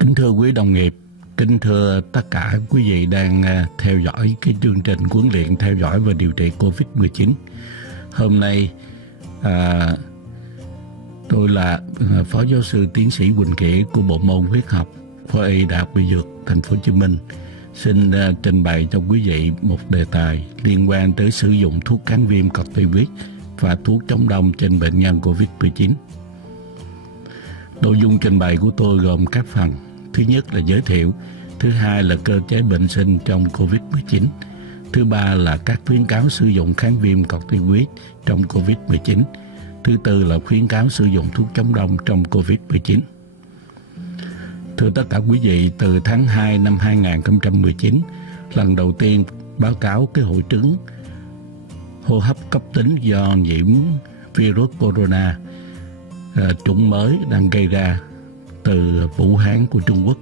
Kính thưa quý đồng nghiệp, kính thưa tất cả quý vị đang theo dõi cái chương trình huấn luyện theo dõi và điều trị COVID-19. Hôm nay tôi là Phó Giáo sư Tiến sĩ Quỳnh Kỷ của Bộ môn Huyết học, Khoa Y Đại học Y Dược Thành phố Hồ Chí Minh xin trình bày cho quý vị một đề tài liên quan tới sử dụng thuốc kháng viêm corticoid và thuốc chống đông trên bệnh nhân COVID-19. Nội dung trình bày của tôi gồm các phần. Thứ nhất là giới thiệu, thứ hai là cơ chế bệnh sinh trong COVID-19, thứ ba là các khuyến cáo sử dụng kháng viêm corticoid trong COVID-19, thứ tư là khuyến cáo sử dụng thuốc chống đông trong COVID-19. Thưa tất cả quý vị, từ tháng 2 năm 2019, lần đầu tiên báo cáo cái hội chứng hô hấp cấp tính do nhiễm virus corona chủng mới đang gây ra từ Vũ Hán của Trung Quốc.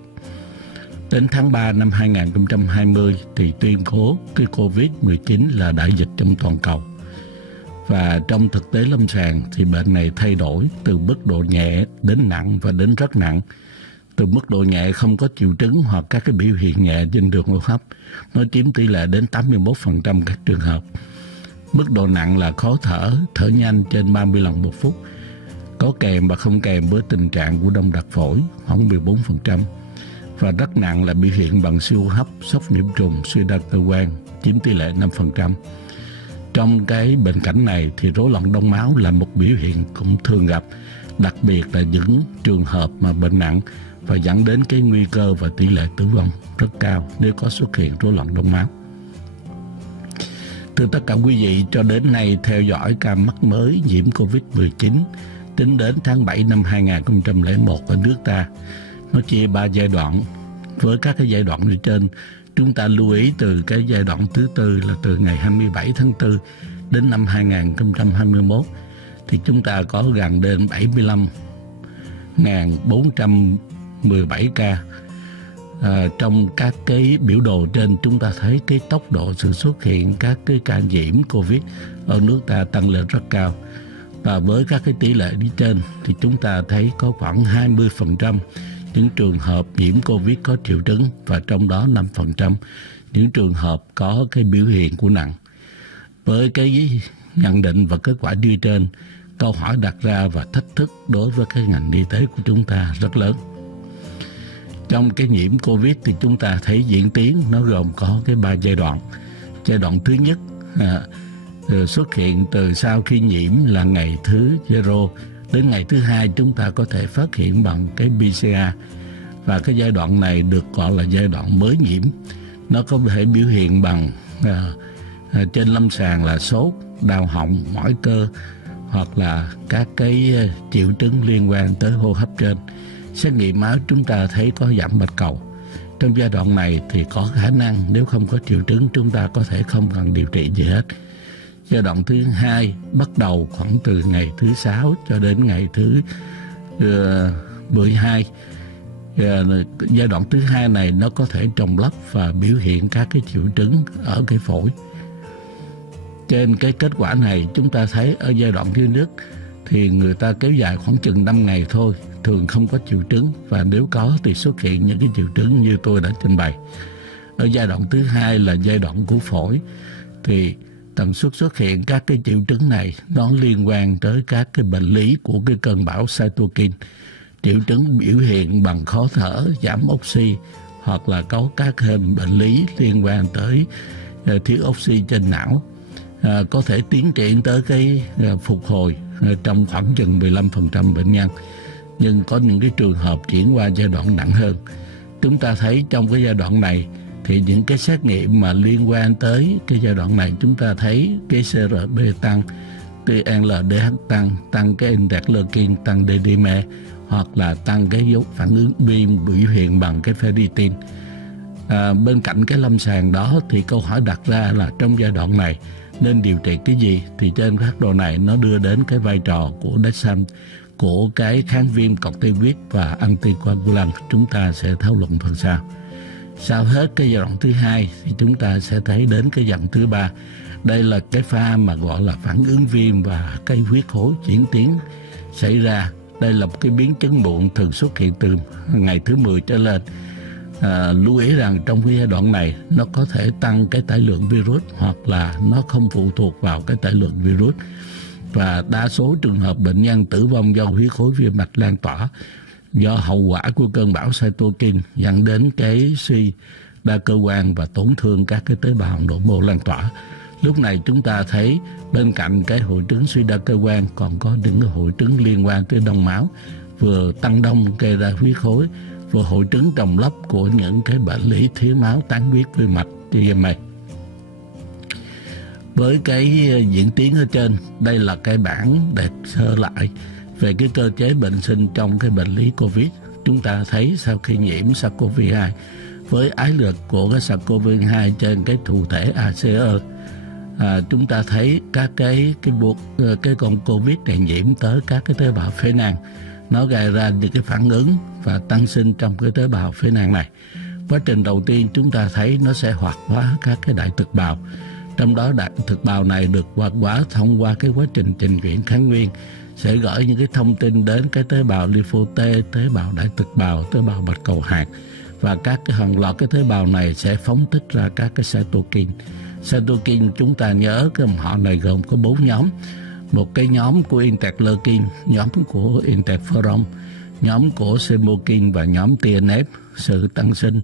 Đến tháng 3 năm 2020 thì tuyên bố cái COVID-19 là đại dịch trong toàn cầu. Và trong thực tế lâm sàng thì bệnh này thay đổi từ mức độ nhẹ đến nặng và đến rất nặng. Từ mức độ nhẹ không có triệu chứng hoặc các cái biểu hiện nhẹ trên đường hô hấp, nó chiếm tỷ lệ đến 81% các trường hợp. Mức độ nặng là khó thở, thở nhanh trên 30 lần một phút, có kèm và không kèm với tình trạng của đông đặc phổi khoảng 14%. Và rất nặng là biểu hiện bằng siêu hô hấp, sốc nhiễm trùng, suy đa cơ quan, chiếm tỷ lệ 5%. Trong cái bệnh cảnh này thì rối loạn đông máu là một biểu hiện cũng thường gặp, đặc biệt là những trường hợp mà bệnh nặng và dẫn đến cái nguy cơ và tỷ lệ tử vong rất cao nếu có xuất hiện rối loạn đông máu. Thưa tất cả quý vị, cho đến nay theo dõi ca mắc mới nhiễm COVID-19 tính đến tháng 7 năm 2001 ở nước ta, nó chia 3 giai đoạn. Với các cái giai đoạn như trên, chúng ta lưu ý từ cái giai đoạn thứ tư là từ ngày 27 tháng 4 đến năm 2021 thì chúng ta có gần đến 75.417 ca. Trong các cái biểu đồ trên chúng ta thấy cái tốc độ sự xuất hiện các cái ca nhiễm COVID ở nước ta tăng lên rất cao. Và với các cái tỷ lệ đi trên thì chúng ta thấy có khoảng 20% những trường hợp nhiễm COVID có triệu chứng và trong đó 5% những trường hợp có cái biểu hiện của nặng. Với cái nhận định và kết quả đi trên, câu hỏi đặt ra và thách thức đối với cái ngành y tế của chúng ta rất lớn. Trong cái nhiễm COVID thì chúng ta thấy diễn tiến nó gồm có cái 3 giai đoạn. Giai đoạn thứ nhất xuất hiện từ sau khi nhiễm là ngày thứ 0 đến ngày thứ 2 chúng ta có thể phát hiện bằng cái PCR. Và cái giai đoạn này được gọi là giai đoạn mới nhiễm. Nó có thể biểu hiện bằng trên lâm sàng là sốt, đau họng, mỏi cơ hoặc là các cái triệu chứng liên quan tới hô hấp trên. Xét nghiệm máu chúng ta thấy có giảm bạch cầu. Trong giai đoạn này thì có khả năng nếu không có triệu chứng chúng ta có thể không cần điều trị gì hết. Giai đoạn thứ 2 bắt đầu khoảng từ ngày thứ 6 cho đến ngày thứ 12. Giai đoạn thứ 2 này nó có thể trồng lấp và biểu hiện các cái triệu chứng ở cái phổi. Trên cái kết quả này chúng ta thấy ở giai đoạn thứ nhất thì người ta kéo dài khoảng chừng 5 ngày thôi, thường không có triệu chứng và nếu có thì xuất hiện những cái triệu chứng như tôi đã trình bày. Ở giai đoạn thứ 2 là giai đoạn của phổi thì tần suất xuất hiện các cái triệu chứng này nó liên quan tới các cái bệnh lý của cái cơn bão cytokine. Triệu chứng biểu hiện bằng khó thở, giảm oxy hoặc là có các bệnh lý liên quan tới thiếu oxy trên não. Có thể tiến triển tới cái phục hồi trong khoảng chừng 15% bệnh nhân. Nhưng có những cái trường hợp chuyển qua giai đoạn nặng hơn. Chúng ta thấy trong cái giai đoạn này thì những cái xét nghiệm mà liên quan tới cái giai đoạn này chúng ta thấy cái CRP tăng, TLDH tăng cái interleukin, tăng D-dimer hoặc là tăng cái dấu phản ứng viêm biểu hiện bằng cái ferritin. Bên cạnh cái lâm sàng đó thì câu hỏi đặt ra là trong giai đoạn này nên điều trị cái gì, thì trên phác đồ này nó đưa đến cái vai trò của Dexam, của cái kháng viêm corticoid và anticoagulant. Chúng ta sẽ thảo luận phần sau. Sau hết cái giai đoạn thứ 2 thì chúng ta sẽ thấy đến cái giai đoạn thứ 3. Đây là cái pha mà gọi là phản ứng viêm và cái huyết khối chuyển tiến xảy ra Đây là một cái biến chứng muộn thường xuất hiện từ ngày thứ 10 trở lên. Lưu ý rằng trong cái giai đoạn này nó có thể tăng cái tải lượng virus hoặc là nó không phụ thuộc vào cái tải lượng virus. Và đa số trường hợp bệnh nhân tử vong do huyết khối viêm mạch lan tỏa do hậu quả của cơn bão cytokine dẫn đến cái suy đa cơ quan và tổn thương các cái tế bào nội mô lan tỏa. Lúc này chúng ta thấy bên cạnh cái hội chứng suy đa cơ quan còn có những cái hội chứng liên quan tới đông máu, vừa tăng đông gây ra huyết khối, vừa hội chứng trồng lấp của những cái bệnh lý thiếu máu, tán huyết, vi mạch, TMA. Với cái diễn tiến ở trên, đây là cái bảng để sơ lại về cái cơ chế bệnh sinh trong cái bệnh lý COVID. Chúng ta thấy sau khi nhiễm SARS-CoV-2 với ái lực của cái SARS-CoV-2 trên cái thụ thể ACE, chúng ta thấy các cái con COVID này nhiễm tới các cái tế bào phế nang, nó gây ra những cái phản ứng và tăng sinh trong cái tế bào phế nang này. Quá trình đầu tiên chúng ta thấy nó sẽ hoạt hóa các cái đại thực bào. Trong đó đại thực bào này được hoạt hóa thông qua cái quá trình trình chuyển kháng nguyên, sẽ gửi những cái thông tin đến cái tế bào lympho T, tế bào đại thực bào, tế bào bạch cầu hạt, và các cái hàng loạt cái tế bào này sẽ phóng thích ra các cái cytokine. Cytokine chúng ta nhớ cái họ này gồm có 4 nhóm. Một cái nhóm của interleukin, nhóm của interferon, nhóm của chemokine và nhóm TNF. Sự tăng sinh,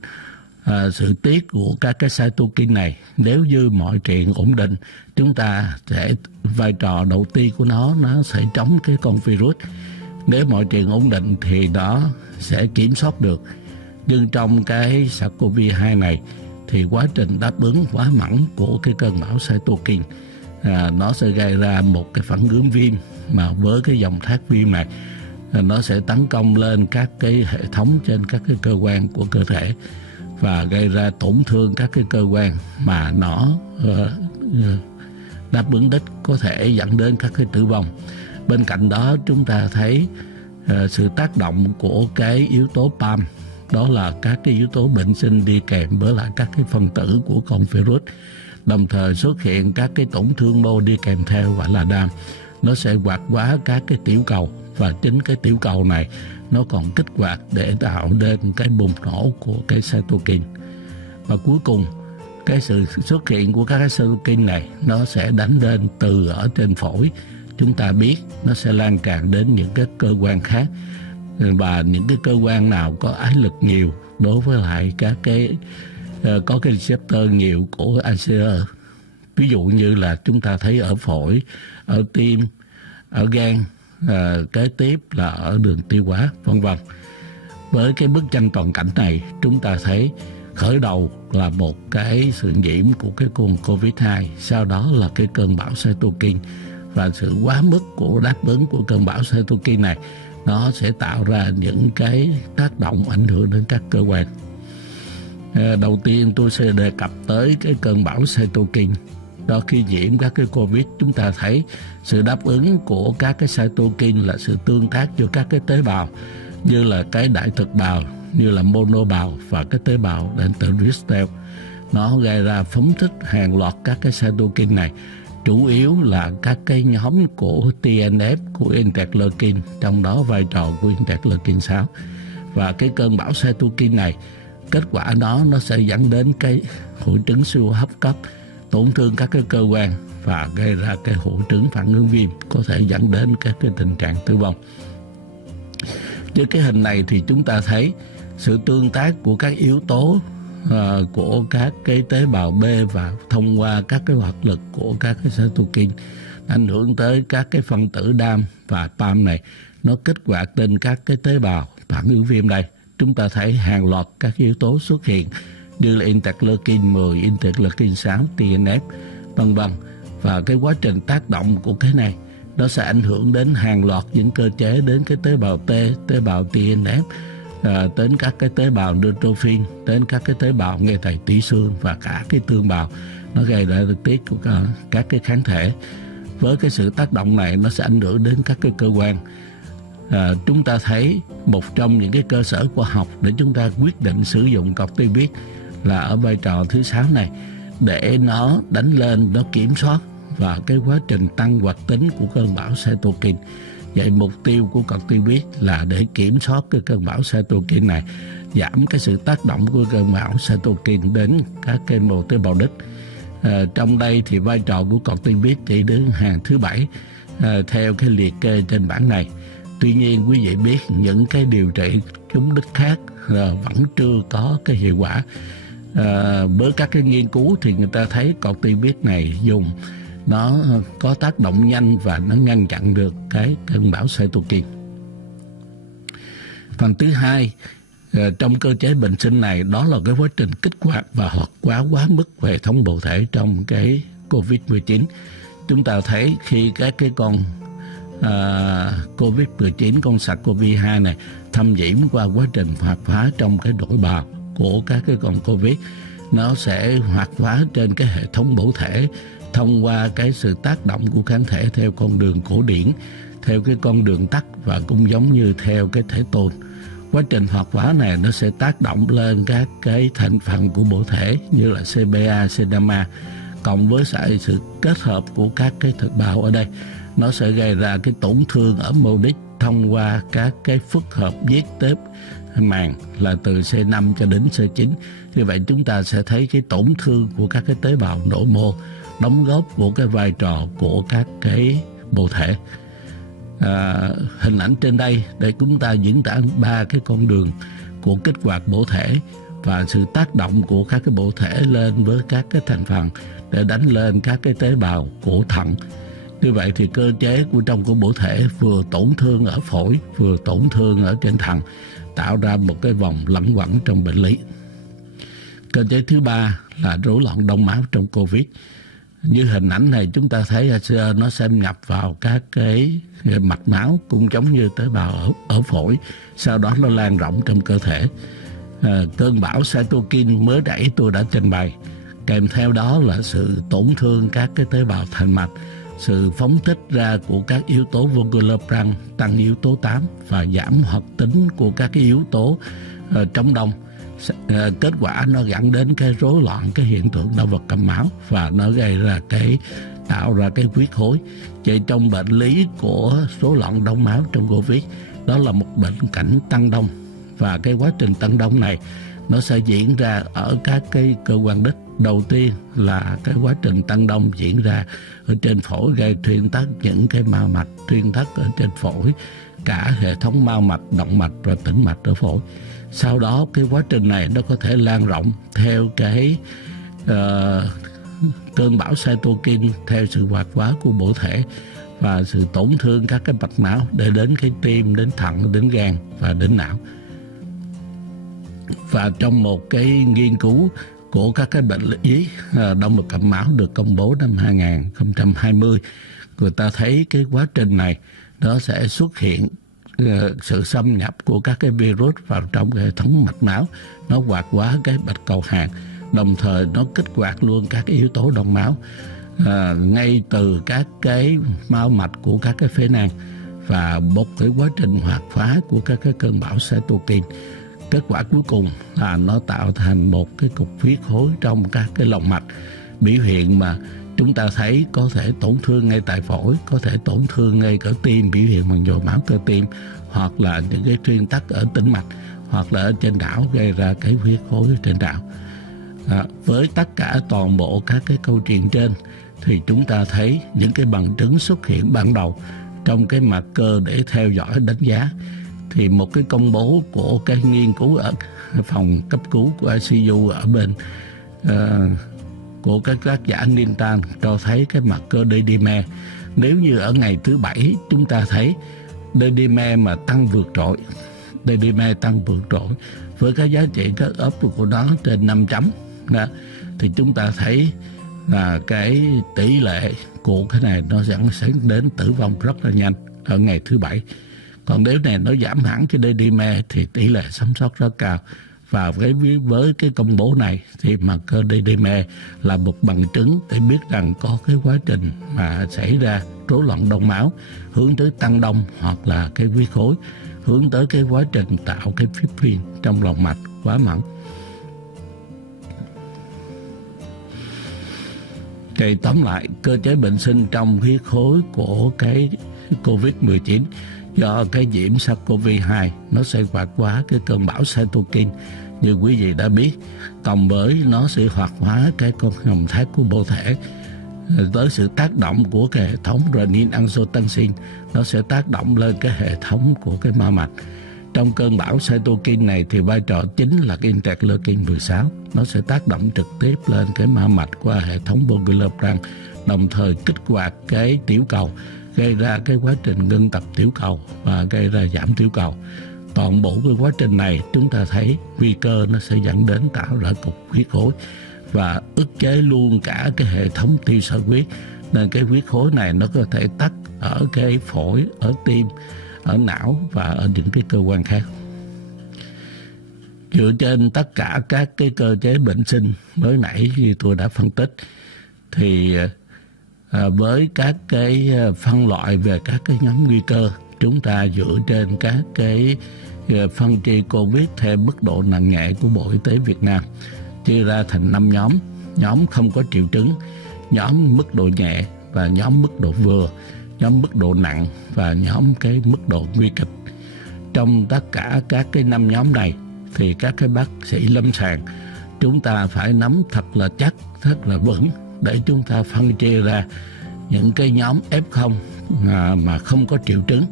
sự tiết của các cái cytokine này, nếu như mọi chuyện ổn định, chúng ta sẽ vai trò đầu tiên của nó sẽ chống cái con virus. Nếu mọi chuyện ổn định thì nó sẽ kiểm soát được. Nhưng trong cái SARS-CoV-2 này thì quá trình đáp ứng quá mẫn của cái cơn bão cytokine, nó sẽ gây ra một cái phản ứng viêm, mà với cái dòng thác viêm này nó sẽ tấn công lên các cái hệ thống trên các cái cơ quan của cơ thể và gây ra tổn thương các cái cơ quan mà nó đáp ứng đích, có thể dẫn đến các cái tử vong. Bên cạnh đó chúng ta thấy sự tác động của cái yếu tố PAM, đó là các cái yếu tố bệnh sinh đi kèm với lại các cái phân tử của con virus. Đồng thời xuất hiện các cái tổn thương mô đi kèm theo gọi là DAM. Nó sẽ hoạt hóa các cái tiểu cầu, và chính cái tiểu cầu này nó còn kích hoạt để tạo nên cái bùng nổ của cái cytokine. Và cuối cùng cái sự xuất hiện của các cái cytokine này nó sẽ đánh lên từ ở trên phổi. Chúng ta biết nó sẽ lan tràn đến những cái cơ quan khác, và những cái cơ quan nào có ái lực nhiều đối với lại các cái có cái receptor nhiều của ACE. Ví dụ như là chúng ta thấy ở phổi, ở tim, ở gan, kế tiếp là ở đường tiêu hóa, vân vân. Với cái bức tranh toàn cảnh này, chúng ta thấy khởi đầu là một cái sự nhiễm của cái con COVID-2, sau đó là cái cơn bão cytokine, và sự quá mức của đáp ứng của cơn bão cytokine này nó sẽ tạo ra những cái tác động ảnh hưởng đến các cơ quan. Đầu tiên tôi sẽ đề cập tới cái cơn bão cytokine. Đó, khi nhiễm các cái COVID, chúng ta thấy sự đáp ứng của các cái cytokine là sự tương tác giữa các cái tế bào, như là cái đại thực bào, như là monobào và cái tế bào dendritic cell. Nó gây ra phóng thích hàng loạt các cái cytokine này, chủ yếu là các cái nhóm của TNF, của interleukin, trong đó vai trò của interleukin 6. Và cái cơn bão cytokine này, kết quả đó nó sẽ dẫn đến cái hội chứng siêu hô hấp cấp, tổn thương các cái cơ quan và gây ra cái hội chứng phản ứng viêm, có thể dẫn đến các cái tình trạng tử vong. Trên cái hình này thì chúng ta thấy sự tương tác của các yếu tố của các cái tế bào B và thông qua các cái hoạt lực của các cái cytokine ảnh hưởng tới các cái phân tử DAM và PAM này, nó kích hoạt trên các cái tế bào phản ứng viêm. Đây chúng ta thấy hàng loạt các yếu tố xuất hiện như là interleukin 10, interleukin 6, TNF, vân vân. Và cái quá trình tác động của cái này nó sẽ ảnh hưởng đến hàng loạt những cơ chế, đến cái tế bào T, tế bào TNF, đến các cái tế bào neutrophil, đến các cái tế bào nghe thầy tủy xương và cả cái tương bào. Nó gây ra được tiết của các cái kháng thể. Với cái sự tác động này nó sẽ ảnh hưởng đến các cái cơ quan. Chúng ta thấy một trong những cái cơ sở khoa học để chúng ta quyết định sử dụng corticoid là ở vai trò thứ 6 này, để nó đánh lên, nó kiểm soát và cái quá trình tăng hoạt tính của cơn bão cytokine. Vậy mục tiêu của corticoid là để kiểm soát cái cơn bão cytokine này, giảm cái sự tác động của cơn bão cytokine đến các cái mô tế bào đích. Trong đây thì vai trò của corticoid chỉ đến hàng thứ 7 theo cái liệt kê trên bảng này. Tuy nhiên quý vị biết những cái điều trị trúng đích khác vẫn chưa có cái hiệu quả. Với các cái nghiên cứu thì người ta thấy corticoid này dùng nó có tác động nhanh và nó ngăn chặn được cái cơn bão cytokine. Phần thứ hai trong cơ chế bệnh sinh này, đó là cái quá trình kích hoạt và hoạt hóa quá mức hệ thống bổ thể trong cái COVID-19. Chúng ta thấy khi các cái con COVID-19, con SARS-CoV-2 này thâm nhiễm qua quá trình hoạt hóa trong cái đội bào của các cái con COVID, nó sẽ hoạt hóa trên cái hệ thống bổ thể thông qua cái sự tác động của kháng thể theo con đường cổ điển, theo cái con đường tắt và cũng giống như theo cái thể tồn. Quá trình hoạt hóa này nó sẽ tác động lên các cái thành phần của bổ thể như là CPA, CDMA, cộng với sự kết hợp của các cái thực bào ở đây, nó sẽ gây ra cái tổn thương ở mô đích thông qua các cái phức hợp viết tép màng là từ C5 cho đến C9. Như vậy chúng ta sẽ thấy cái tổn thương của các cái tế bào nội mô đóng góp của cái vai trò của các cái bổ thể. Hình ảnh trên đây để chúng ta diễn tả 3 cái con đường của kích hoạt bổ thể và sự tác động của các cái bổ thể lên với các cái thành phần để đánh lên các cái tế bào của thận. Như vậy thì cơ chế của trong của bổ thể vừa tổn thương ở phổi, vừa tổn thương ở trên thận, tạo ra một cái vòng lẩn quẩn trong bệnh lý. Cơ chế thứ ba là rối loạn đông máu trong COVID. Như hình ảnh này chúng ta thấy nó xâm nhập vào các cái mạch máu cũng giống như tế bào ở phổi, sau đó nó lan rộng trong cơ thể. Cơn bão cytokine mới đẩy tôi đã trình bày, kèm theo đó là sự tổn thương các cái tế bào thành mạch, sự phóng thích ra của các yếu tố Vogler-Brand, tăng yếu tố 8 và giảm hoạt tính của các cái yếu tố chống đông. Kết quả nó dẫn đến cái rối loạn cái hiện tượng động vật cầm máu và nó gây ra tạo ra cái huyết khối. Vậy trong bệnh lý của rối loạn đông máu trong COVID, đó là một bệnh cảnh tăng đông, và cái quá trình tăng đông này nó sẽ diễn ra ở các cái cơ quan đích. Đầu tiên là cái quá trình tăng đông diễn ra ở trên phổi, gây thuyên tắc những cái mao mạch, thuyên tắc ở trên phổi, cả hệ thống mao mạch, động mạch và tĩnh mạch ở phổi. Sau đó cái quá trình này nó có thể lan rộng theo cái cơn bão cytokine, theo sự hoạt hóa của bổ thể và sự tổn thương các cái mạch máu để đến cái tim, đến thận, đến gan và đến não. Và trong một cái nghiên cứu của các cái bệnh lý động mạch cầm máu được công bố năm 2020, người ta thấy cái quá trình này nó sẽ xuất hiện sự xâm nhập của các cái virus vào trong hệ thống mạch máu, nó hoạt hóa cái bạch cầu hàn, đồng thời nó kích hoạt luôn các cái yếu tố đông máu ngay từ các cái mao mạch của các cái phế nang, và một cái quá trình hoạt hóa của các cái cơn bão cytokine. Kết quả cuối cùng là nó tạo thành một cái cục huyết khối trong các cái lòng mạch. Biểu hiện mà chúng ta thấy có thể tổn thương ngay tại phổi, có thể tổn thương ngay cỡ tim, biểu hiện bằng nhồi máu cơ tim, hoặc là những cái thuyên tắc ở tĩnh mạch, hoặc là ở trên não gây ra cái huyết khối ở trên não. Với tất cả toàn bộ các cái câu chuyện trên thì chúng ta thấy những cái bằng chứng xuất hiện ban đầu trong cái mặt cơ để theo dõi đánh giá. Thì một cái công bố của cái nghiên cứu ở phòng cấp cứu của ICU ở bên của các tác giả Nintan cho thấy cái mặt cơ D-dimer. Nếu như ở ngày thứ 7 chúng ta thấy D-dimer mà tăng vượt trội, D-dimer tăng vượt trội với cái giá trị các up của nó trên 5 chấm đó, thì chúng ta thấy là cái tỷ lệ của cái này nó sẽ đến tử vong rất là nhanh ở ngày thứ 7. Còn nếu này nó giảm hẳn cho D-dimer thì tỷ lệ sống sót rất cao. Và với cái công bố này thì mặt cơ D-dimer là một bằng chứng để biết rằng có cái quá trình mà xảy ra rối loạn đông máu hướng tới tăng đông hoặc là cái huyết khối, hướng tới cái quá trình tạo cái fibrin trong lòng mạch quá mỏng. Thì tóm lại, cơ chế bệnh sinh trong huyết khối của cái COVID-19 do cái nhiễm SARS-CoV-2 nó sẽ hoạt hóa cái cơn bão cytokine như quý vị đã biết, cộng với nó sẽ hoạt hóa cái con hồng thác của bộ thể tới sự tác động của cái hệ thống renin-angiotensin, nó sẽ tác động lên cái hệ thống của cái mao mạch. Trong cơn bão cytokine này thì vai trò chính là cái interleukin 16, nó sẽ tác động trực tiếp lên cái mao mạch qua hệ thống Golgi-Branch, đồng thời kích hoạt cái tiểu cầu, gây ra cái quá trình ngưng tập tiểu cầu và gây ra giảm tiểu cầu. Toàn bộ cái quá trình này chúng ta thấy nguy cơ nó sẽ dẫn đến tạo ra cục huyết khối và ức chế luôn cả cái hệ thống tiêu sợi huyết, nên cái huyết khối này nó có thể tắc ở cái phổi, ở tim, ở não và ở những cái cơ quan khác. Dựa trên tất cả các cái cơ chế bệnh sinh mới nãy như tôi đã phân tích thì với các cái phân loại về các cái nhóm nguy cơ, chúng ta dựa trên các cái phân chia COVID theo mức độ nặng nhẹ của Bộ Y tế Việt Nam chia ra thành 5 nhóm. Nhóm không có triệu chứng, nhóm mức độ nhẹ và nhóm mức độ vừa, nhóm mức độ nặng và nhóm cái mức độ nguy kịch. Trong tất cả các cái 5 nhóm này thì các cái bác sĩ lâm sàng chúng ta phải nắm thật là chắc, thật là vững để chúng ta phân chia ra những cái nhóm F0 mà không có triệu chứng,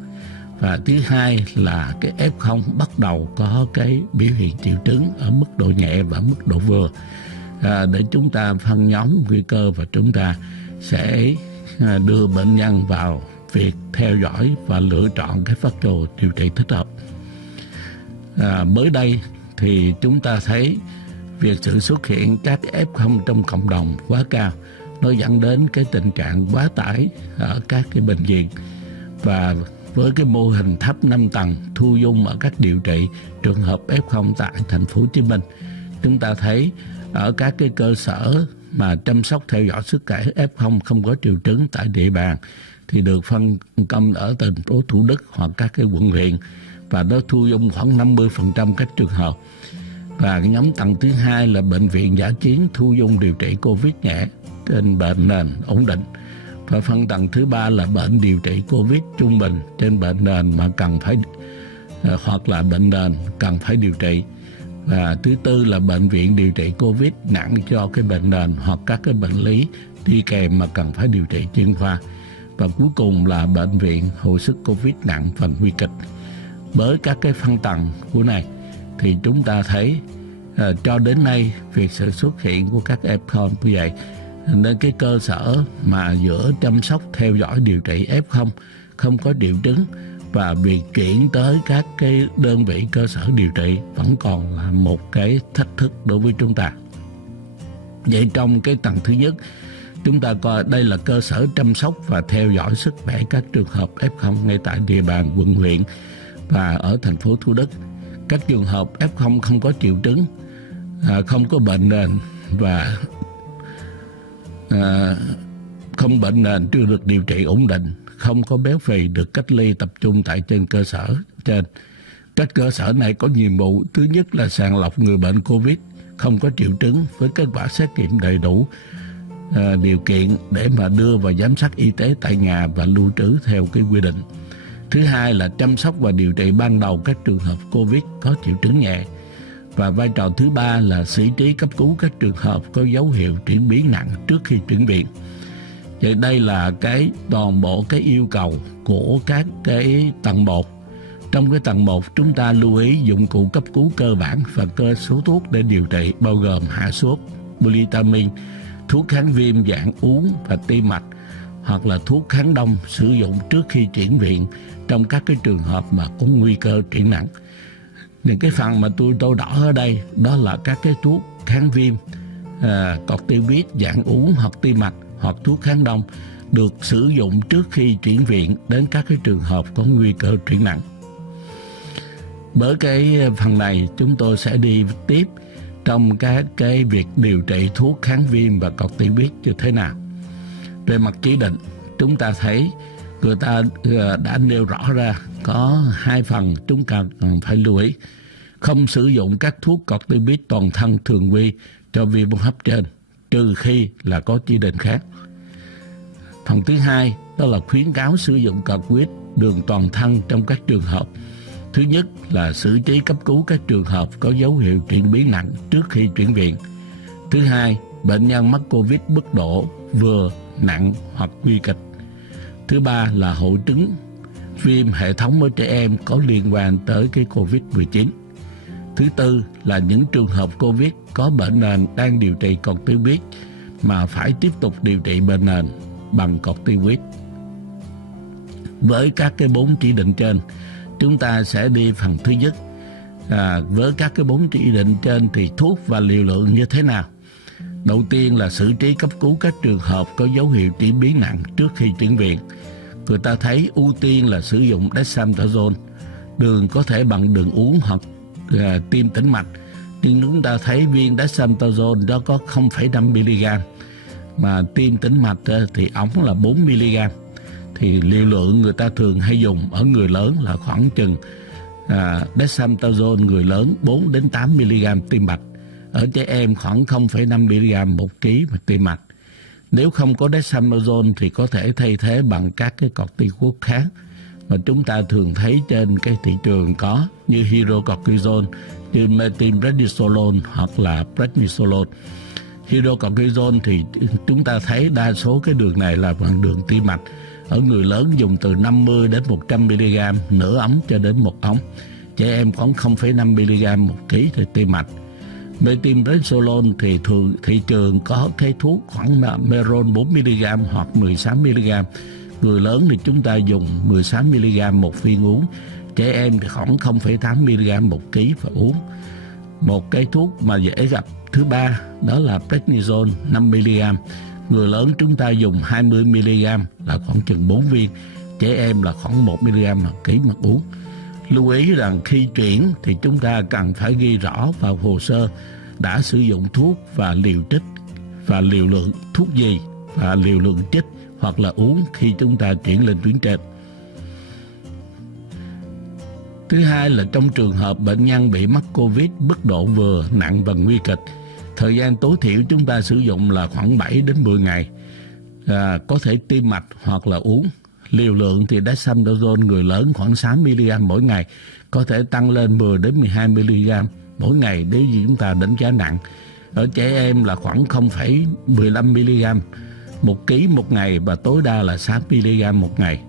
và thứ hai là cái F0 bắt đầu có cái biểu hiện triệu chứng ở mức độ nhẹ và mức độ vừa, để chúng ta phân nhóm nguy cơ và chúng ta sẽ đưa bệnh nhân vào việc theo dõi và lựa chọn cái phác đồ điều trị thích hợp. Mới đây thì chúng ta thấy việc sự xuất hiện các F0 trong cộng đồng quá cao, nó dẫn đến cái tình trạng quá tải ở các cái bệnh viện, và với cái mô hình tháp 5 tầng thu dung ở các điều trị trường hợp F0 tại thành phố Hồ Chí Minh, chúng ta thấy ở các cái cơ sở mà chăm sóc theo dõi sức khỏe F0 không có triệu chứng tại địa bàn thì được phân công ở thành phố Thủ Đức hoặc các cái quận huyện, và nó thu dung khoảng 50% các trường hợp. Và cái nhóm tầng thứ hai là bệnh viện dã chiến thu dung điều trị COVID nhẹ trên bệnh nền ổn định, và phân tầng thứ ba là bệnh điều trị COVID trung bình trên bệnh nền mà cần phải hoặc là bệnh nền cần phải điều trị, và thứ tư là bệnh viện điều trị COVID nặng cho cái bệnh nền hoặc các cái bệnh lý đi kèm mà cần phải điều trị chuyên khoa, và cuối cùng là bệnh viện hồi sức COVID nặng và nguy kịch. Với các cái phân tầng của này thì chúng ta thấy cho đến nay việc sự xuất hiện của các F0 như vậy, nên cái cơ sở mà giữa chăm sóc theo dõi điều trị F0 không có triệu chứng và việc chuyển tới các cái đơn vị cơ sở điều trị vẫn còn là một cái thách thức đối với chúng ta. Vậy trong cái tầng thứ nhất, chúng ta coi đây là cơ sở chăm sóc và theo dõi sức khỏe các trường hợp F0 ngay tại địa bàn quận huyện và ở thành phố Thủ Đức. Các trường hợp F0 không có triệu chứng, không có bệnh nền và không bệnh nền chưa được điều trị ổn định, không có béo phì được cách ly tập trung tại trên cơ sở trên. Các cơ sở này có nhiệm vụ thứ nhất là sàng lọc người bệnh COVID không có triệu chứng với kết quả xét nghiệm đầy đủ điều kiện để mà đưa vào giám sát y tế tại nhà và lưu trữ theo cái quy định. Thứ hai là chăm sóc và điều trị ban đầu các trường hợp COVID có triệu chứng nhẹ. Và vai trò thứ ba là xử trí cấp cứu các trường hợp có dấu hiệu chuyển biến nặng trước khi chuyển viện. Vậy đây là cái toàn bộ cái yêu cầu của các cái tầng 1. Trong cái tầng 1 chúng ta lưu ý dụng cụ cấp cứu cơ bản và cơ số thuốc để điều trị bao gồm hạ sốt, Bulitamine, thuốc kháng viêm dạng uống và tiêm mạch, hoặc là thuốc kháng đông sử dụng trước khi chuyển viện trong các cái trường hợp mà có nguy cơ chuyển nặng. Những cái phần mà tôi tô đỏ ở đây đó là các cái thuốc kháng viêm, corticoid dạng uống hoặc tiêm mạch hoặc thuốc kháng đông được sử dụng trước khi chuyển viện đến các cái trường hợp có nguy cơ chuyển nặng. Bởi cái phần này chúng tôi sẽ đi tiếp trong các cái việc điều trị thuốc kháng viêm và corticoid như thế nào. Về mặt chỉ định, chúng ta thấy người ta đã nêu rõ ra có hai phần chúng ta cần phải lưu ý. Không sử dụng các thuốc corticoid toàn thân thường quy cho viêm hô hấp trên, trừ khi là có chỉ định khác. Phần thứ hai, đó là khuyến cáo sử dụng corticoid đường toàn thân trong các trường hợp. Thứ nhất là xử trí cấp cứu các trường hợp có dấu hiệu chuyển biến nặng trước khi chuyển viện. Thứ hai, bệnh nhân mắc Covid mức độ vừa, nặng hoặc nguy kịch. Thứ ba là hội chứng viêm hệ thống ở trẻ em có liên quan tới cái Covid-19. Thứ tư là những trường hợp Covid có bệnh nền đang điều trị corticoid mà phải tiếp tục điều trị bệnh nền bằng corticoid. Với các cái 4 chỉ định trên, chúng ta sẽ đi phần thứ nhất. Với các cái 4 chỉ định trên thì thuốc và liều lượng như thế nào? Đầu tiên là xử trí cấp cứu các trường hợp có dấu hiệu chuyển biến nặng trước khi chuyển viện. Người ta thấy ưu tiên là sử dụng dexamethasone. Đường có thể bằng đường uống hoặc tiêm tĩnh mạch. Nhưng chúng ta thấy viên dexamethasone đó có 0,5 mg, mà tiêm tĩnh mạch thì ống là 4 mg. Thì liều lượng người ta thường hay dùng ở người lớn là khoảng chừng dexamethasone người lớn 4 đến 8 mg tiêm mạch. Ở trẻ em khoảng 0,5 mg một ký mà tiêm mạch. Nếu không có dexamethasone thì có thể thay thế bằng các cái corticoid khác mà chúng ta thường thấy trên cái thị trường có, như hydrocortisone, như methylprednisolone hoặc là prednisolone. Hydrocortisone thì chúng ta thấy đa số cái đường này là bằng đường tiêm mạch. Ở người lớn dùng từ 50 đến 100 mg nửa ống cho đến một ống. Trẻ em khoảng 0,5 mg một ký thì tiêm mạch. Methylprednisolone thì thường thị trường có cái thuốc khoảng Meron 4 mg hoặc 16 mg. Người lớn thì chúng ta dùng 16 mg một viên uống. Trẻ em thì khoảng 0,8 mg một ký phải uống. Một cái thuốc mà dễ gặp thứ ba đó là prednisone 5 mg. Người lớn chúng ta dùng 20 mg là khoảng chừng 4 viên. Trẻ em là khoảng 1 mg một ký mà uống. Lưu ý rằng khi chuyển thì chúng ta cần phải ghi rõ vào hồ sơ đã sử dụng thuốc và liều trích và liều lượng thuốc gì và liều lượng trích hoặc là uống khi chúng ta chuyển lên tuyến trên. Thứ hai là trong trường hợp bệnh nhân bị mắc Covid mức độ vừa, nặng và nguy kịch, thời gian tối thiểu chúng ta sử dụng là khoảng 7 đến 10 ngày, có thể tiêm mạch hoặc là uống. Liều lượng thì dexamethasone người lớn khoảng 6 mg mỗi ngày, có thể tăng lên 10 đến 12 mg mỗi ngày nếu như chúng ta đánh giá nặng. Ở trẻ em là khoảng 0,15 mg một ký một ngày và tối đa là 6 mg một ngày.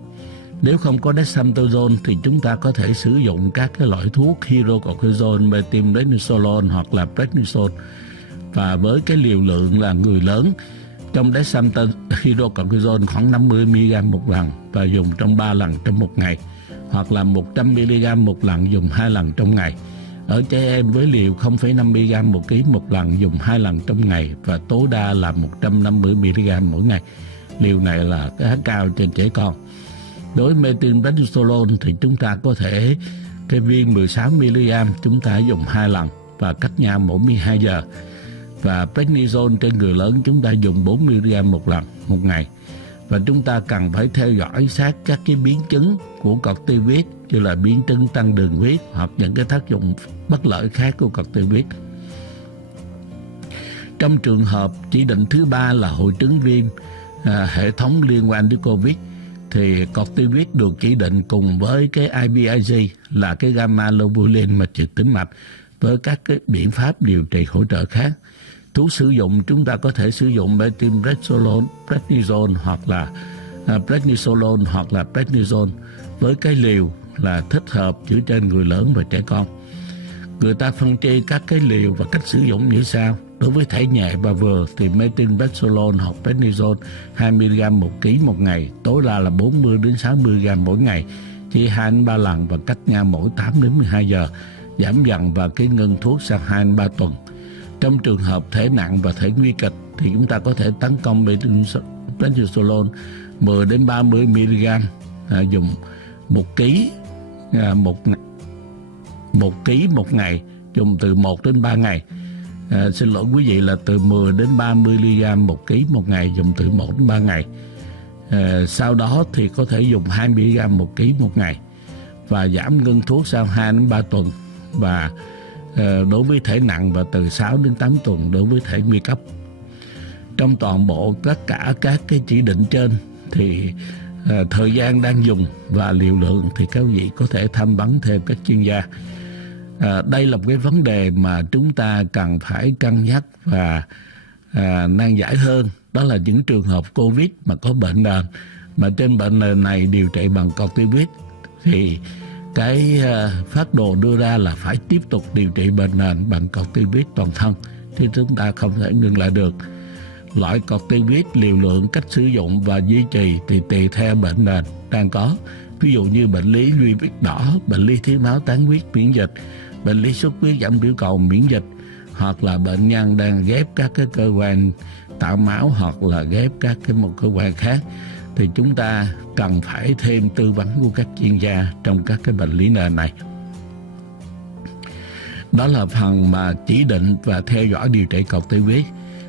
Nếu không có dexamethasone thì chúng ta có thể sử dụng các cái loại thuốc hydrocortisone, methylprednisolone hoặc là prednisone. Và với cái liều lượng là người lớn trong hydrocortisone khoảng 50 mg một lần và dùng trong 3 lần trong một ngày, hoặc là 100 mg một lần dùng 2 lần trong ngày. Ở trẻ em với liều 0,5 mg một ký một lần dùng 2 lần trong ngày và tối đa là 150 mg mỗi ngày. Liều này là khá cao trên trẻ con. Đối với methylprednisolone thì chúng ta có thể cái viên 16 mg chúng ta dùng 2 lần và cách nhau mỗi 12 giờ. Và prednisone trên người lớn chúng ta dùng 4 mg một lần một ngày. Và chúng ta cần phải theo dõi sát các cái biến chứng của corticoid như là biến chứng tăng đường huyết hoặc những cái tác dụng bất lợi khác của corticoid. Trong trường hợp chỉ định thứ ba là hội chứng viêm hệ thống liên quan đến Covid thì corticoid được chỉ định cùng với cái IVIG là cái gamma globulin mà trực tĩnh mạch với các cái biện pháp điều trị hỗ trợ khác. Thuốc sử dụng chúng ta có thể sử dụng methylprednisolone, prednisolone hoặc là prednisone với cái liều là thích hợp chữa trên người lớn và trẻ con. Người ta phân chia các cái liều và cách sử dụng như sau. Đối với thể nhẹ và vừa thì methylprednisolone hoặc prednisone 2 mg một ký một ngày, tối đa là 40 đến 60 g mỗi ngày, chỉ 2 đến 3 lần và cách nhau mỗi 8 đến 12 giờ, giảm dần và cái ngưng thuốc sau 2 đến 3 tuần. Trong trường hợp thể nặng và thể nguy kịch thì chúng ta có thể tấn công prednisolone 10 đến 30 mg dùng 1 ký một ngày, dùng từ 1 đến 3 ngày. Xin lỗi quý vị là từ 10 đến 30 mg 1 ký một ngày, dùng từ 1 đến 3 ngày. Sau đó thì có thể dùng 2 mg 1 ký một ngày và giảm ngưng thuốc sau 2 đến 3 tuần. Và đối với thể nặng và từ 6 đến 8 tuần đối với thể nguy cấp. Trong toàn bộ tất cả các cái chỉ định trên thì thời gian đang dùng và liều lượng thì các vị có thể tham vấn thêm các chuyên gia. Đây là một cái vấn đề mà chúng ta cần phải cân nhắc và nan giải hơn. Đó là những trường hợp Covid mà có bệnh nền, mà trên bệnh nền này điều trị bằng corticoid thì cái phác đồ đưa ra là phải tiếp tục điều trị bệnh nền bằng corticoid toàn thân, chứ chúng ta không thể ngừng lại được. Loại corticoid, liều lượng, cách sử dụng và duy trì thì tùy theo bệnh nền đang có. Ví dụ như bệnh lý luyện huyết đỏ, bệnh lý thiếu máu tán huyết miễn dịch, bệnh lý xuất huyết giảm tiểu cầu miễn dịch, hoặc là bệnh nhân đang ghép các cái cơ quan tạo máu hoặc là ghép các cái một cơ quan khác, thì chúng ta cần phải thêm tư vấn của các chuyên gia trong các cái bệnh lý nền này. Đó là phần mà chỉ định và theo dõi điều trị corticoid.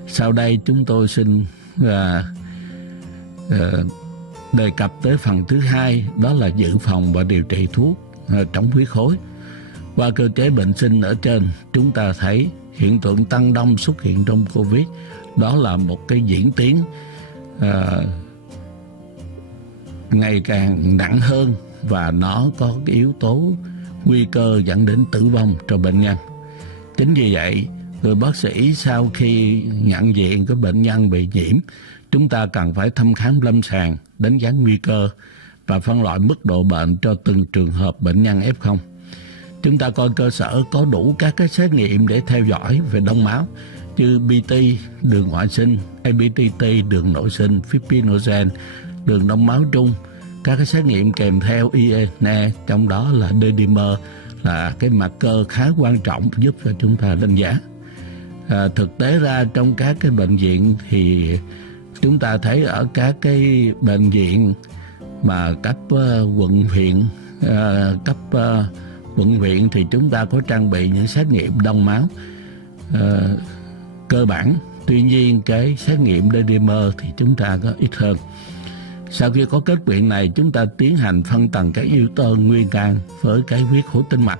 Sau đây chúng tôi xin đề cập tới phần thứ hai, đó là dự phòng và điều trị thuốc chống huyết khối. Qua cơ chế bệnh sinh ở trên, chúng ta thấy hiện tượng tăng đông xuất hiện trong Covid. Đó là một cái diễn tiến ngày càng nặng hơn, và nó có cái yếu tố nguy cơ dẫn đến tử vong cho bệnh nhân. Chính vì vậy, người bác sĩ sau khi nhận diện cái bệnh nhân bị nhiễm, chúng ta cần phải thăm khám lâm sàng, đánh giá nguy cơ và phân loại mức độ bệnh cho từng trường hợp bệnh nhân F0. Chúng ta coi cơ sở có đủ các cái xét nghiệm để theo dõi về đông máu như BT, đường ngoại sinh, ABTT, đường nội sinh, fibrinogen, đường đông máu trung, các cái xét nghiệm kèm theo INE, trong đó là D-dimer là cái marker khá quan trọng giúp cho chúng ta đánh giá. Thực tế ra trong các cái bệnh viện thì chúng ta thấy ở các cái bệnh viện mà cấp quận huyện thì chúng ta có trang bị những xét nghiệm đông máu cơ bản. Tuy nhiên cái xét nghiệm D-dimer thì chúng ta có ít hơn. Sau khi có kết quả này, chúng ta tiến hành phân tầng các yếu tố nguy can với cái huyết khối tinh mạch,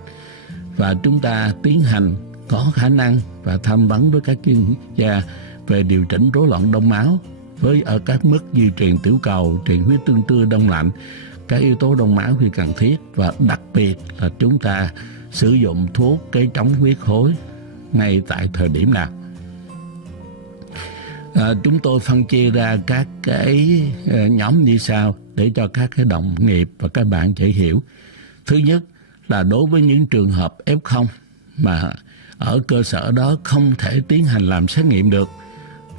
và chúng ta tiến hành có khả năng và tham vấn với các chuyên gia về điều chỉnh rối loạn đông máu với ở các mức như truyền tiểu cầu, truyền huyết tương tư, đông lạnh, các yếu tố đông máu khi cần thiết, và đặc biệt là chúng ta sử dụng thuốc cái chống huyết khối ngay tại thời điểm nào. Chúng tôi phân chia ra các cái nhóm như sau để cho các cái đồng nghiệp và các bạn dễ hiểu. Thứ nhất là đối với những trường hợp F0 mà ở cơ sở đó không thể tiến hành làm xét nghiệm được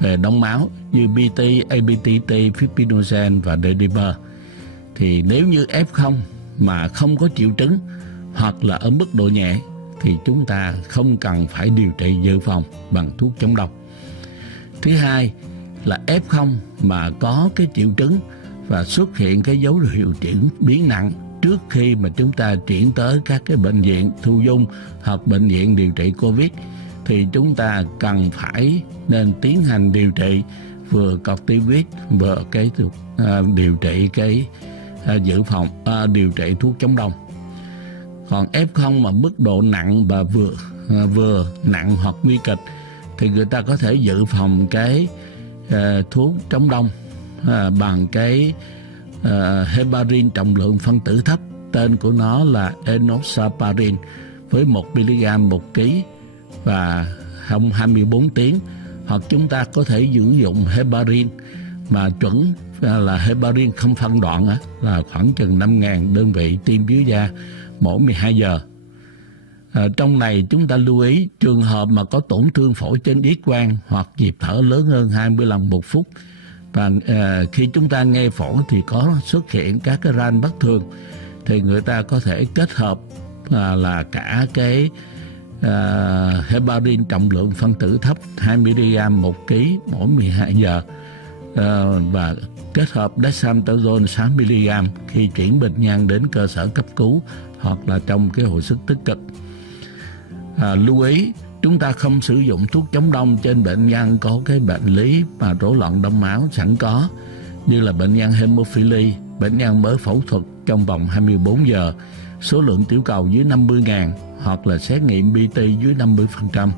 về đông máu như BT, ABTT, fibrinogen và D-dimer, thì nếu như F0 mà không có triệu chứng hoặc là ở mức độ nhẹ thì chúng ta không cần phải điều trị dự phòng bằng thuốc chống đông. Thứ hai là F0 mà có cái triệu chứng và xuất hiện cái dấu hiệu chuyển biến nặng trước khi mà chúng ta chuyển tới các cái bệnh viện thu dung hoặc bệnh viện điều trị Covid, thì chúng ta cần phải nên tiến hành điều trị vừa corticoid vừa cái điều trị cái dự phòng điều trị thuốc chống đông. Còn F0 mà mức độ nặng và vừa nặng hoặc nguy kịch thì người ta có thể dự phòng cái thuốc chống đông bằng cái heparin trọng lượng phân tử thấp, tên của nó là enoxaparin, với 1 mg một ký và trong 24 tiếng. Hoặc chúng ta có thể sử dụng heparin mà chuẩn là heparin không phân đoạn là khoảng chừng 5.000 đơn vị tiêm dưới da mỗi 12 giờ. Trong này chúng ta lưu ý trường hợp mà có tổn thương phổi trên X quang hoặc nhịp thở lớn hơn 20 lần một phút, và khi chúng ta nghe phổi thì có xuất hiện các cái ran bất thường, thì người ta có thể kết hợp là cả cái heparin trọng lượng phân tử thấp 2 mg một ký mỗi 12 giờ và kết hợp dexamethasone 6 mg khi chuyển bệnh nhân đến cơ sở cấp cứu hoặc là trong cái hồi sức tích cực. Lưu ý chúng ta không sử dụng thuốc chống đông trên bệnh nhân có cái bệnh lý mà rối loạn đông máu sẵn có, như là bệnh nhân hemophilia, bệnh nhân mới phẫu thuật trong vòng 24 giờ, số lượng tiểu cầu dưới 50.000 hoặc là xét nghiệm BT dưới 50%,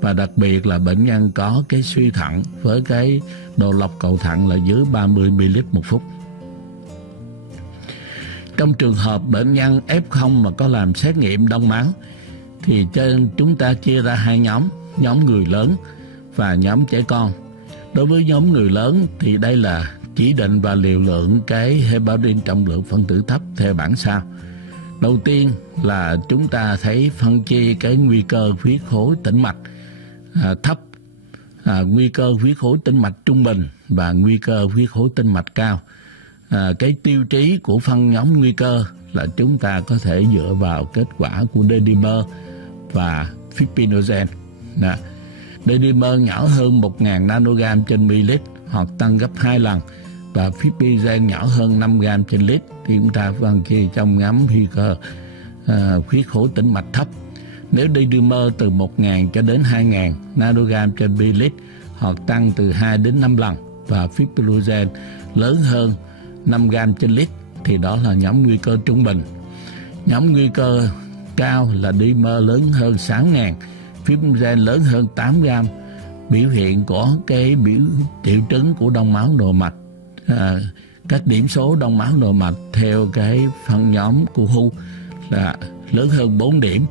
và đặc biệt là bệnh nhân có cái suy thận với cái độ lọc cầu thận là dưới 30 ml một phút. Trong trường hợp bệnh nhân F0 mà có làm xét nghiệm đông máu thì chúng ta chia ra hai nhóm người lớn và nhóm trẻ con. Đối với nhóm người lớn thì đây là chỉ định và liều lượng cái heparin trọng lượng phân tử thấp theo bảng sau. Đầu tiên là chúng ta thấy phân chia cái nguy cơ huyết khối tĩnh mạch thấp, nguy cơ huyết khối tĩnh mạch trung bình và nguy cơ huyết khối tĩnh mạch cao. Cái tiêu chí của phân nhóm nguy cơ là chúng ta có thể dựa vào kết quả của D-dimer và fibrinogen. D-dimer nhỏ hơn 1.000 nanogam trên ml hoặc tăng gấp 2 lần và fibrinogen nhỏ hơn 5 gram trên lít thì chúng ta phân chia trong nhóm nguy cơ huyết khối tĩnh mạch thấp. Nếu D-dimer từ 1.000 cho đến 2.000 nanogam trên ml hoặc tăng từ 2 đến 5 lần và fibrinogen lớn hơn 5 gram trên lít thì đó là nhóm nguy cơ trung bình. Nhóm nguy cơ cao là D-dimer lớn hơn 6.000, fibrinogen lớn hơn 8 gram. Biểu hiện của cái triệu chứng của đông máu nội mạch, các điểm số đông máu nội mạch theo cái phân nhóm của WHO là lớn hơn 4 điểm,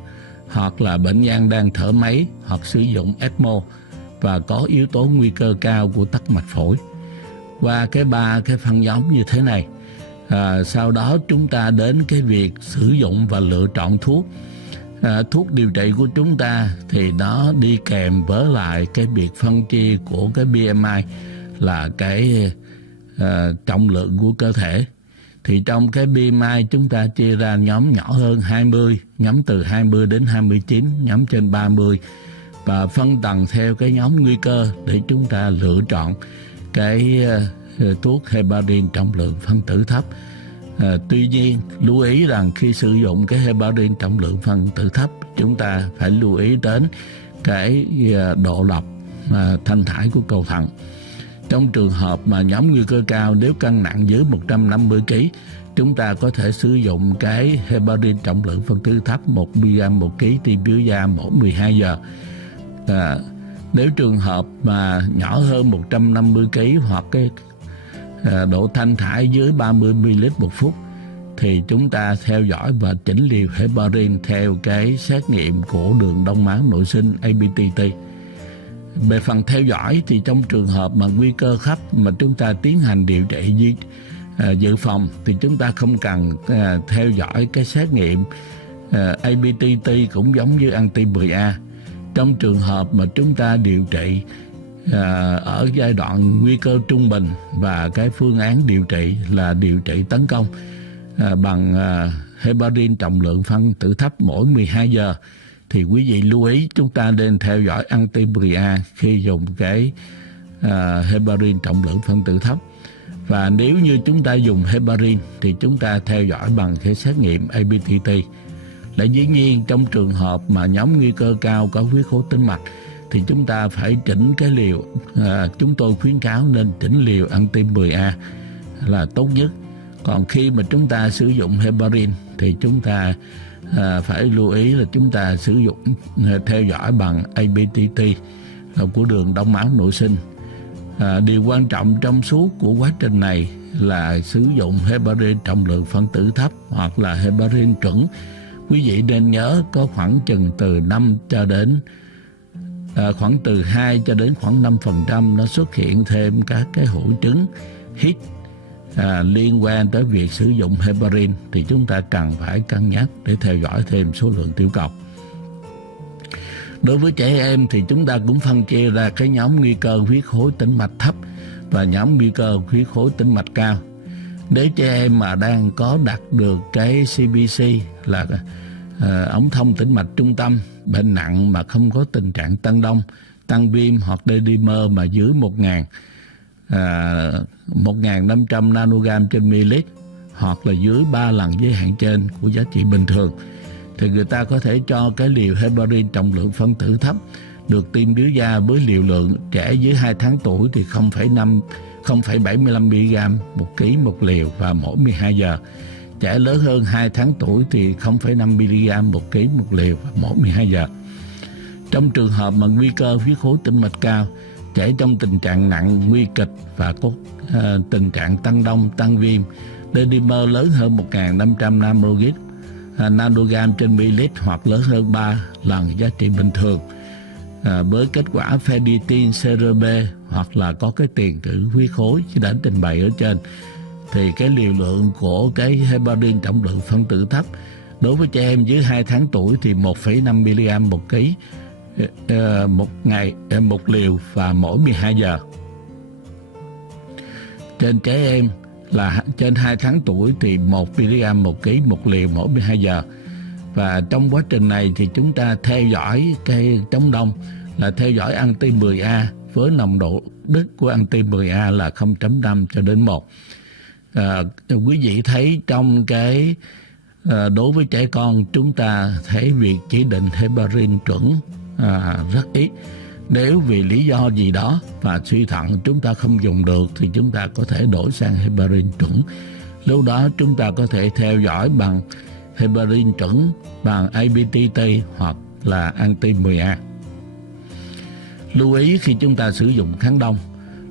hoặc là bệnh nhân đang thở máy hoặc sử dụng ECMO và có yếu tố nguy cơ cao của tắc mạch phổi. Qua ba cái phân nhóm như thế này, sau đó chúng ta đến cái việc sử dụng và lựa chọn thuốc. Thuốc điều trị của chúng ta thì nó đi kèm với lại cái việc phân chia của cái BMI là cái trọng lượng của cơ thể. Thì trong cái BMI chúng ta chia ra nhóm nhỏ hơn 20, nhóm từ 20 đến 29, nhóm trên 30 và phân tầng theo cái nhóm nguy cơ để chúng ta lựa chọn cái thuốc heparin trọng lượng phân tử thấp. Tuy nhiên lưu ý rằng khi sử dụng cái heparin trọng lượng phân tử thấp, chúng ta phải lưu ý đến cái độ lọc thanh thải của cầu thận. Trong trường hợp mà nhóm nguy cơ cao, nếu cân nặng dưới 150 kg, chúng ta có thể sử dụng cái heparin trọng lượng phân tử thấp 1 mg một kg tiêm biểu da mỗi 12 giờ. Nếu trường hợp mà nhỏ hơn 150 kg hoặc cái độ thanh thải dưới 30 ml một phút thì chúng ta theo dõi và chỉnh liều heparin theo cái xét nghiệm của đường đông máu nội sinh ABTT. Về phần theo dõi thì trong trường hợp mà nguy cơ thấp mà chúng ta tiến hành điều trị dự phòng thì chúng ta không cần theo dõi cái xét nghiệm ABTT cũng giống như anti-10A. Trong trường hợp mà chúng ta điều trị ở giai đoạn nguy cơ trung bình và cái phương án điều trị là điều trị tấn công bằng heparin trọng lượng phân tử thấp mỗi 12 giờ thì quý vị lưu ý chúng ta nên theo dõi anti-10A khi dùng cái heparin trọng lượng phân tử thấp. Và nếu như chúng ta dùng heparin thì chúng ta theo dõi bằng cái xét nghiệm ABTT. Lại dĩ nhiên trong trường hợp mà nhóm nguy cơ cao có huyết khối tĩnh mạch thì chúng ta phải chỉnh cái liều, chúng tôi khuyến cáo nên chỉnh liều anti-10A là tốt nhất. Còn khi mà chúng ta sử dụng heparin thì chúng ta phải lưu ý là chúng ta sử dụng theo dõi bằng ABTT của đường đông máu nội sinh. Điều quan trọng trong suốt của quá trình này là sử dụng heparin trọng lượng phân tử thấp hoặc là heparin chuẩn. Quý vị nên nhớ có khoảng chừng từ 5 cho đến khoảng từ 2 cho đến khoảng 5% nó xuất hiện thêm các cái hội chứng hít liên quan tới việc sử dụng heparin thì chúng ta cần phải cân nhắc để theo dõi thêm số lượng tiểu cầu. Đối với trẻ em thì chúng ta cũng phân chia ra cái nhóm nguy cơ huyết khối tĩnh mạch thấp và nhóm nguy cơ huyết khối tĩnh mạch cao. Nếu trẻ em mà đang có đạt được cái CBC là ống thông tĩnh mạch trung tâm, bệnh nặng mà không có tình trạng tăng đông, tăng viêm hoặc D-dimer mà dưới 1.500 nanogam trên ml hoặc là dưới 3 lần giới hạn trên của giá trị bình thường thì người ta có thể cho cái liều heparin trọng lượng phân tử thấp được tiêm biểu da với liều lượng trẻ dưới 2 tháng tuổi thì 0,75 mg một ký một liều và mỗi 12 giờ. Trẻ lớn hơn 2 tháng tuổi thì 0,5 mg một ký một liều và mỗi 12 giờ. Trong trường hợp mà nguy cơ huyết khối tĩnh mạch cao, trẻ trong tình trạng nặng nguy kịch và có tình trạng tăng đông, tăng viêm D-dimer lớn hơn 1.500 nanogam trên ml hoặc lớn hơn 3 lần giá trị bình thường. Với kết quả ferritin CRP hoặc là có cái tiền trữ huyết khối như đã trình bày ở trên, thì cái liều lượng của cái heparin trọng lượng phân tử thấp đối với trẻ em dưới 2 tháng tuổi thì 1,5 mg một ký một ngày, một liều và mỗi 12 giờ. Trên trẻ em là trên 2 tháng tuổi thì 1 mg một ký một liều mỗi 12 giờ. Và trong quá trình này thì chúng ta theo dõi cái chống đông là theo dõi anti-10A với nồng độ đích của anti-10A là 0,5 cho đến 1. Quý vị thấy trong cái đối với trẻ con chúng ta thấy việc chỉ định heparin chuẩn rất ít. Nếu vì lý do gì đó và suy thận chúng ta không dùng được thì chúng ta có thể đổi sang heparin chuẩn. Lúc đó chúng ta có thể theo dõi bằng heparin chuẩn bằng ABTT hoặc là anti-10A. Lưu ý khi chúng ta sử dụng kháng đông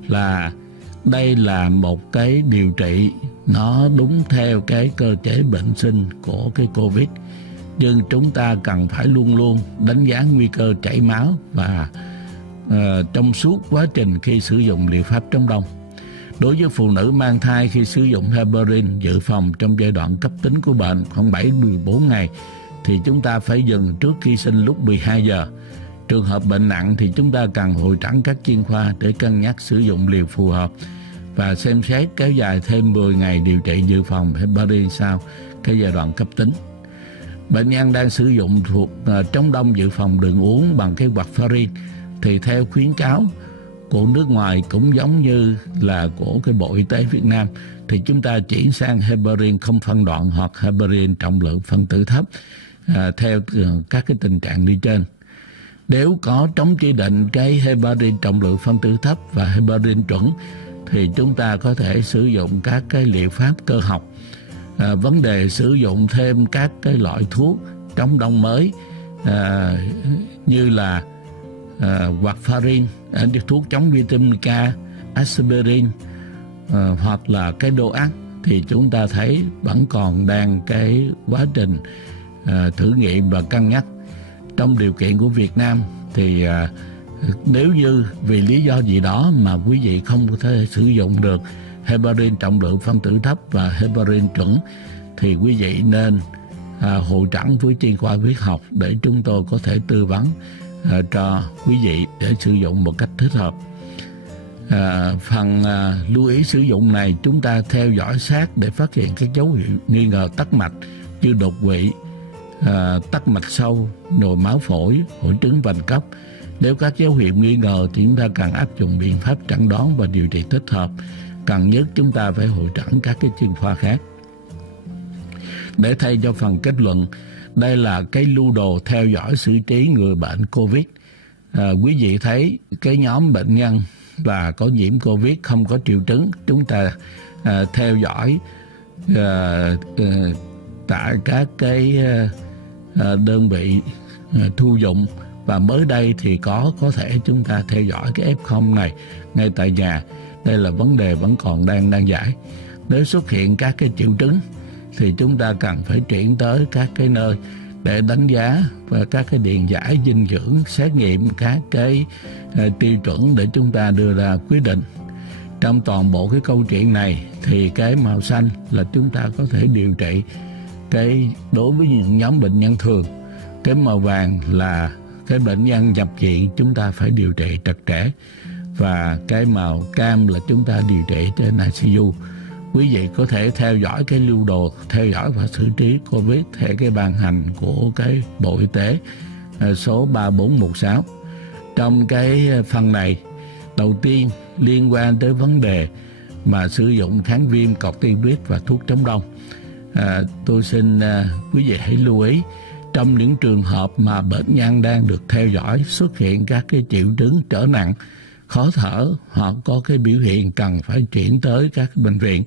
là đây là một cái điều trị nó đúng theo cái cơ chế bệnh sinh của cái Covid, nhưng chúng ta cần phải luôn luôn đánh giá nguy cơ chảy máu và trong suốt quá trình khi sử dụng liệu pháp chống đông. Đối với phụ nữ mang thai, khi sử dụng heparin dự phòng trong giai đoạn cấp tính của bệnh khoảng 7-14 ngày thì chúng ta phải dừng trước khi sinh lúc 12 giờ. Trường hợp bệnh nặng thì chúng ta cần hội trần các chuyên khoa để cân nhắc sử dụng liều phù hợp và xem xét kéo dài thêm 10 ngày điều trị dự phòng heparin sau cái giai đoạn cấp tính. Bệnh nhân đang sử dụng thuộc chống đông dự phòng đường uống bằng cái warfarin thì theo khuyến cáo của nước ngoài cũng giống như là của cái Bộ Y tế Việt Nam thì chúng ta chuyển sang heparin không phân đoạn hoặc heparin trọng lượng phân tử thấp theo các cái tình trạng đi trên. Nếu có chống chỉ định cái heparin trọng lượng phân tử thấp và heparin chuẩn thì chúng ta có thể sử dụng các cái liệu pháp cơ học. Vấn đề sử dụng thêm các cái loại thuốc chống đông mới như là warfarin, thuốc chống vitamin K, aspirin hoặc là cái DOAC thì chúng ta thấy vẫn còn đang cái quá trình thử nghiệm và cân nhắc. Trong điều kiện của Việt Nam thì nếu như vì lý do gì đó mà quý vị không có thể sử dụng được heparin trọng lượng phân tử thấp và heparin chuẩn thì quý vị nên hội trần với chuyên khoa huyết học để chúng tôi có thể tư vấn cho quý vị để sử dụng một cách thích hợp. Phần lưu ý sử dụng này chúng ta theo dõi sát để phát hiện các dấu hiệu nghi ngờ tắc mạch như đột quỵ, tắc mạch sâu, nhồi máu phổi, hội chứng vành cấp. Nếu các dấu hiệu nghi ngờ thì chúng ta cần áp dụng biện pháp chẩn đoán và điều trị thích hợp. Cần nhất chúng ta phải hội trần các cái chuyên khoa khác. Để thay cho phần kết luận, đây là cái lưu đồ theo dõi xử trí người bệnh Covid. Quý vị thấy cái nhóm bệnh nhân là có nhiễm Covid không có triệu chứng, chúng ta theo dõi tại các cái đơn vị thu dụng, và mới đây thì có thể chúng ta theo dõi cái F0 này ngay tại nhà. Đây là vấn đề vẫn còn đang giải. Nếu xuất hiện các cái triệu chứng thì chúng ta cần phải chuyển tới các cái nơi để đánh giá và các cái điện giải dinh dưỡng, xét nghiệm các cái tiêu chuẩn để chúng ta đưa ra quyết định. Trong toàn bộ cái câu chuyện này thì cái màu xanh là chúng ta có thể điều trị cái đối với những nhóm bệnh nhân thường. Cái màu vàng là cái bệnh nhân nhập viện chúng ta phải điều trị chặt chẽ, và cái màu cam là chúng ta điều trị trên ICU. Quý vị có thể theo dõi cái lưu đồ theo dõi và xử trí Covid theo cái ban hành của cái Bộ Y tế số 3416. Trong cái phần này, đầu tiên liên quan tới vấn đề mà sử dụng kháng viêm corticoid và thuốc chống đông. Tôi xin quý vị hãy lưu ý, trong những trường hợp mà bệnh nhân đang được theo dõi xuất hiện các cái triệu chứng trở nặng, khó thở hoặc có cái biểu hiện cần phải chuyển tới các bệnh viện,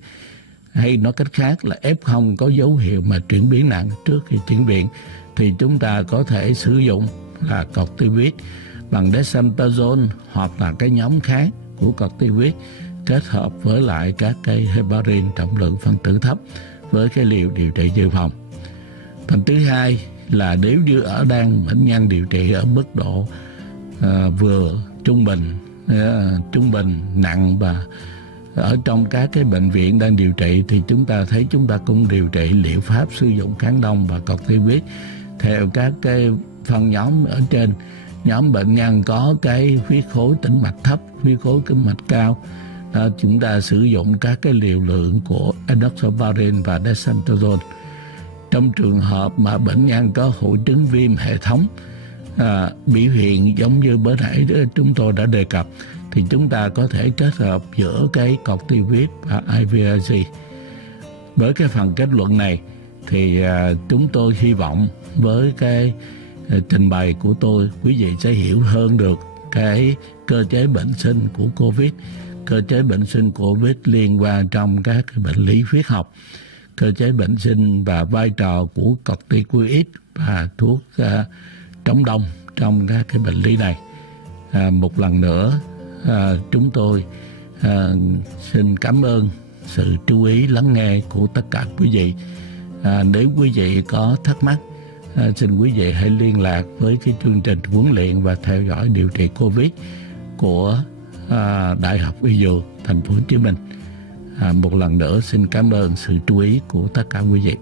hay nói cách khác là F0 có dấu hiệu mà chuyển biến nặng trước khi chuyển viện, thì chúng ta có thể sử dụng là corticoid bằng dexamethasone hoặc là cái nhóm khác của corticoid kết hợp với lại các cái heparin trọng lượng phân tử thấp với cái liều điều trị dự phòng. Phần thứ hai là nếu như đang bệnh nhân điều trị ở mức độ vừa trung bình nặng và ở trong các cái bệnh viện đang điều trị, thì chúng ta thấy chúng ta cũng điều trị liệu pháp sử dụng kháng đông và corticoid theo các cái phân nhóm ở trên. Nhóm bệnh nhân có cái huyết khối tĩnh mạch thấp, huyết khối tĩnh mạch cao, chúng ta sử dụng các cái liều lượng của enoxaparin và dexamethasone. Trong trường hợp mà bệnh nhân có hội chứng viêm hệ thống, biểu hiện giống như bữa nãy chúng tôi đã đề cập, thì chúng ta có thể kết hợp giữa cái corticoid và IVIG. Với cái phần kết luận này thì chúng tôi hy vọng với cái trình bày của tôi, quý vị sẽ hiểu hơn được cái cơ chế bệnh sinh của COVID. Cơ chế bệnh sinh của COVID liên quan trong các cái bệnh lý huyết học, cơ chế bệnh sinh và vai trò của corticoid và thuốc chống đông trong các cái bệnh lý này. Một lần nữa, chúng tôi xin cảm ơn sự chú ý lắng nghe của tất cả quý vị. Nếu quý vị có thắc mắc, xin quý vị hãy liên lạc với cái chương trình huấn luyện và theo dõi điều trị COVID của Đại học Y Dược Thành phố Hồ Chí Minh. Một lần nữa xin cảm ơn sự chú ý của tất cả quý vị.